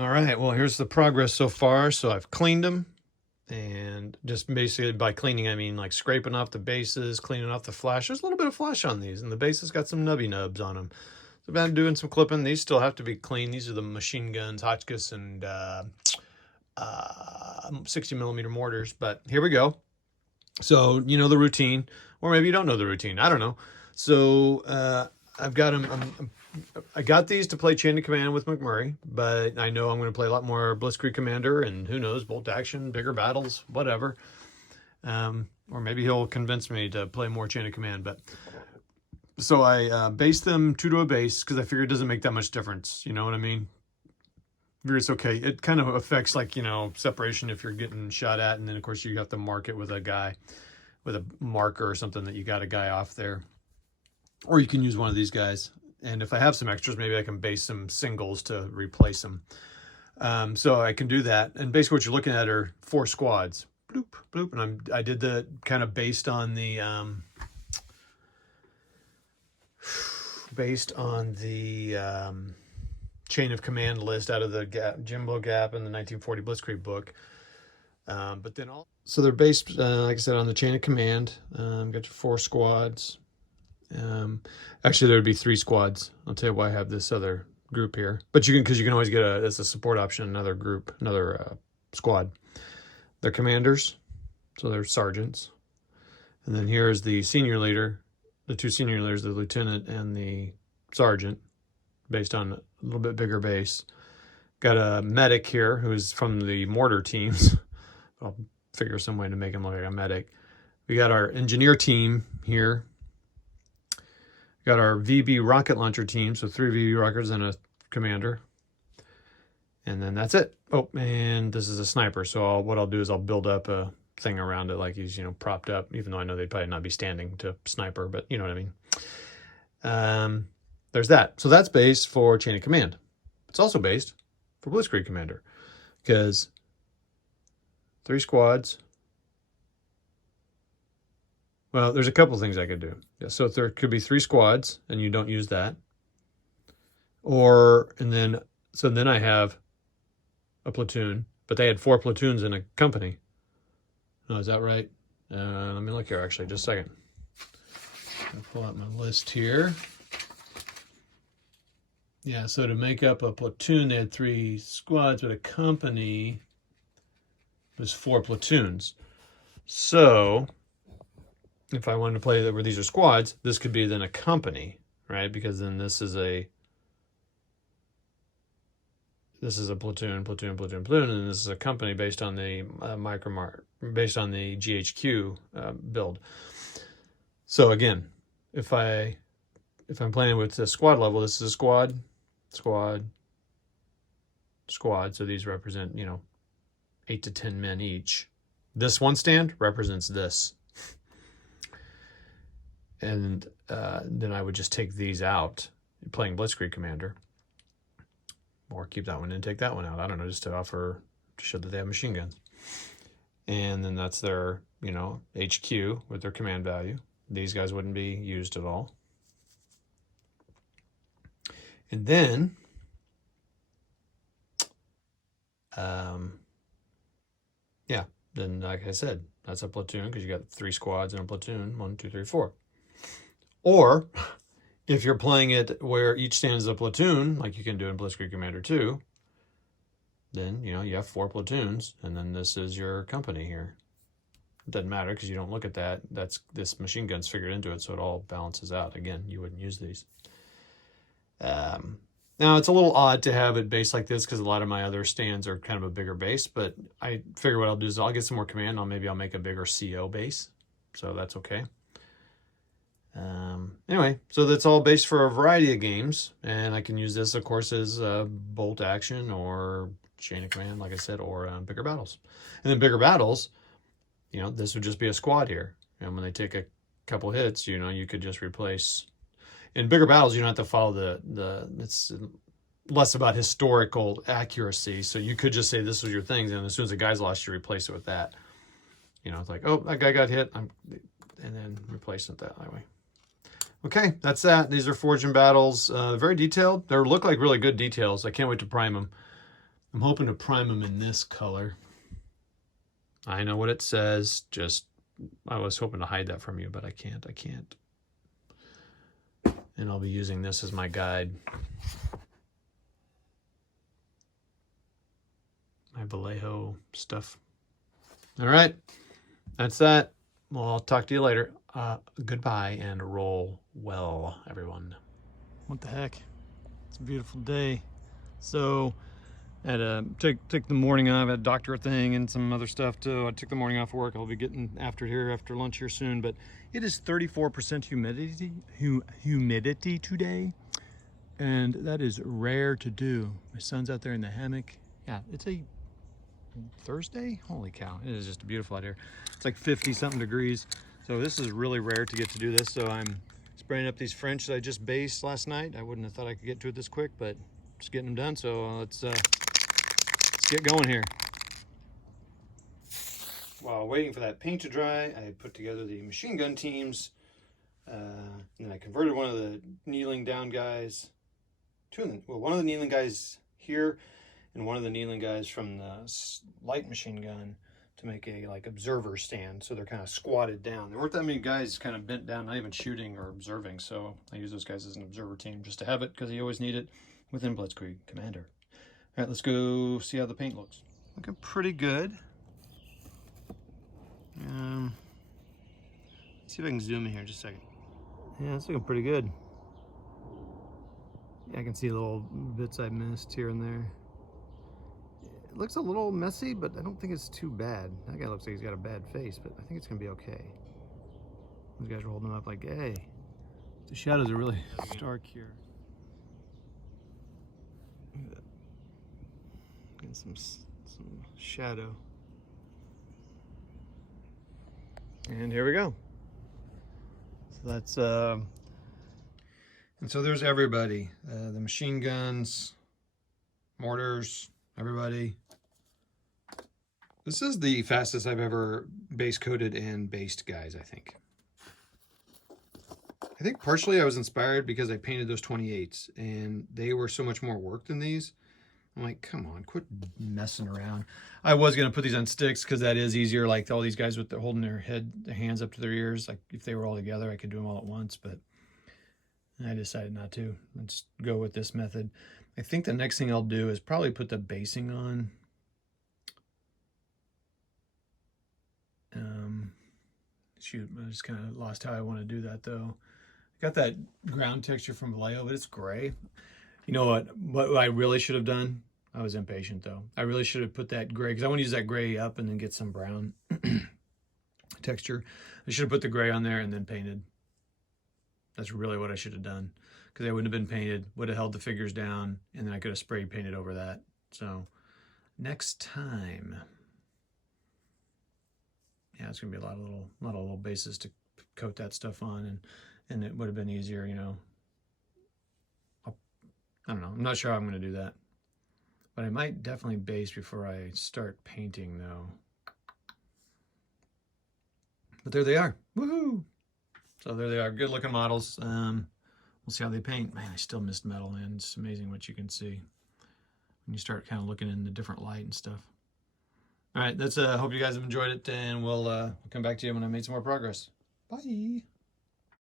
All right, well, here's the progress so far. So I've cleaned them, and just basically by cleaning, I mean like scraping off the bases, cleaning off the flash. There's a little bit of flash on these, and the base has got some nubby nubs on them. So I've been doing some clipping. These still have to be clean. These are the machine guns, Hotchkiss, and 60 millimeter mortars. But here we go. So you know the routine, or maybe you don't know the routine. I don't know. So I've got them. I got these to play Chain of Command with McMurray, but I know I'm going to play a lot more Blitzkrieg Commander, and who knows, Bolt Action, bigger battles, whatever. Or maybe he'll convince me to play more Chain of Command. But so I based them 2 to a base because I figure it doesn't make that much difference. You know what I mean? It's okay. It kind of affects, like, you know, separation if you're getting shot at, and then of course you have to mark it with a guy with a marker or something that you got a guy off there, or you can use one of these guys. And if I have some extras, maybe I can base some singles to replace them. So I can do that. And basically what you're looking at are 4 squads. Bloop, bloop. And I did the kind of based on the Chain of Command list out of the Jimbo Gap and the 1940 Blitzkrieg book. But then so they're based, like I said, on the Chain of Command. Got your 4 squads. Actually, there would be 3 squads. I'll tell you why I have this other group here. But you can always get as a support option another group, another squad. They're commanders, so they're sergeants. And then here's the senior leader, the 2 senior leaders, the lieutenant and the sergeant, based on a little bit bigger base. Got a medic here who's from the mortar teams. I'll figure some way to make him look like a medic. We got our engineer team here. Got our VB rocket launcher team, so 3 VB rockets and a commander. And then that's it. Oh, and this is a sniper. So what I'll do is I'll build up a thing around it like he's, you know, propped up, even though I know they'd probably not be standing to sniper, but you know what I mean. There's that. So that's based for Chain of Command. It's also based for Blitzkrieg Commander, because 3 squads. Well, there's a couple things I could do. Yeah, so if there could be 3 squads and you don't use that. So then I have a platoon, but they had 4 platoons in a company. Oh, is that right? Let me look here, actually, just a second. I'll pull out my list here. Yeah, so to make up a platoon, they had 3 squads, but a company was 4 platoons. So if I wanted to play that where these are squads, this could be then a company, right? Because then this is a platoon, platoon, platoon, platoon, and this is a company based on the based on the GHQ build. So again, if I'm playing with the squad level, this is a squad, squad, squad. So these represent, you know, 8 to 10 men each. This one stand represents this. And then I would just take these out, playing Blitzkrieg Commander. Or keep that one and take that one out. I don't know, just to show that they have machine guns. And then that's their, you know, HQ with their command value. These guys wouldn't be used at all. And then, yeah, then like I said, that's a platoon because you got 3 squads in a platoon, 1, 2, 3, 4. Or if you're playing it where each stand is a platoon, like you can do in Blitzkrieg Commander 2, then, you know, you have 4 platoons, and then this is your company here. It doesn't matter because you don't look at that. This machine gun's figured into it, so it all balances out. Again, you wouldn't use these. Now, it's a little odd to have it based like this because a lot of my other stands are kind of a bigger base, but I figure what I'll do is I'll get some more command. Maybe I'll make a bigger CO base, so that's okay. Anyway, so that's all based for a variety of games, and I can use this, of course, as bolt action or Chain of Command, like I said, or bigger battles. And then bigger battles, you know, this would just be a squad here, and when they take a couple hits, you know, you could just replace. In bigger battles, you don't have to follow it's less about historical accuracy, so you could just say this was your things, and as soon as the guy's lost, you replace it with that. You know, it's like, oh, that guy got hit, and then replace it that way. Okay, that's that. These are Forged in Battles. Very detailed. They look like really good details. I can't wait to prime them. I'm hoping to prime them in this color. I know what it says, just I was hoping to hide that from you, but I can't. And I'll be using this as my guide. My Vallejo stuff. All right, that's that. Well, I'll talk to you later. Goodbye and roll well, everyone. What the heck? It's a beautiful day. So I had took the morning off. I had a doctor thing and some other stuff too. I took the morning off work. I'll be getting after lunch here soon. But it is 34% humidity today, and that is rare to do. My son's out there in the hammock. Yeah, it's a Thursday. Holy cow! It is just beautiful out here. It's like 50-something degrees. So this is really rare to get to do this. So I'm spraying up these French that I just based last night. I wouldn't have thought I could get to it this quick, but just getting them done. So let's get going here. While waiting for that paint to dry, I put together the machine gun teams. And then I converted one of the kneeling down guys, one of the kneeling guys here, and one of the kneeling guys from the light machine gun to make a observer stand. So they're kind of squatted down. There weren't that many guys kind of bent down, not even shooting or observing. So I use those guys as an observer team just to have it, because you always need it within Blitzkrieg Commander. All right, let's go see how the paint looks. Looking pretty good. Let's see if I can zoom in here just a second. Yeah, it's looking pretty good. Yeah, I can see little bits I missed here and there. It looks a little messy, but I don't think it's too bad. That guy looks like he's got a bad face, but I think it's gonna be okay. Those guys are holding them up like, hey. The shadows are really stark here. Getting some shadow. And here we go. So that's and so there's everybody. The machine guns, mortars, everybody. This is the fastest I've ever base coated and based guys, I think. I think partially I was inspired because I painted those 28s and they were so much more work than these. I'm like, come on, quit messing around. I was gonna put these on sticks because that is easier. Like all these guys with holding their hands up to their ears. Like if they were all together, I could do them all at once, but I decided not to. Let's go with this method. I think the next thing I'll do is probably put the basing on. Shoot, I just kind of lost how I want to do that though. I got that ground texture from Vallejo, but it's gray. You know what I really should have done? I was impatient though. I really should have put that gray, because I want to use that gray up and then get some brown texture. I should have put the gray on there and then painted. That's really what I should have done, because they wouldn't have been painted, would have held the figures down, and then I could have spray painted over that. So next time. Yeah, it's gonna be a lot of little bases to coat that stuff on, and it would have been easier, you know. I don't know. I'm not sure how I'm gonna do that, but I might definitely base before I start painting, though. But there they are. Woohoo! So there they are. Good looking models. We'll see how they paint. Man, I still missed metal, man. It's amazing what you can see when you start kind of looking in the different light and stuff. All right, that's hope you guys have enjoyed it, and we'll come back to you when I made some more progress. Bye.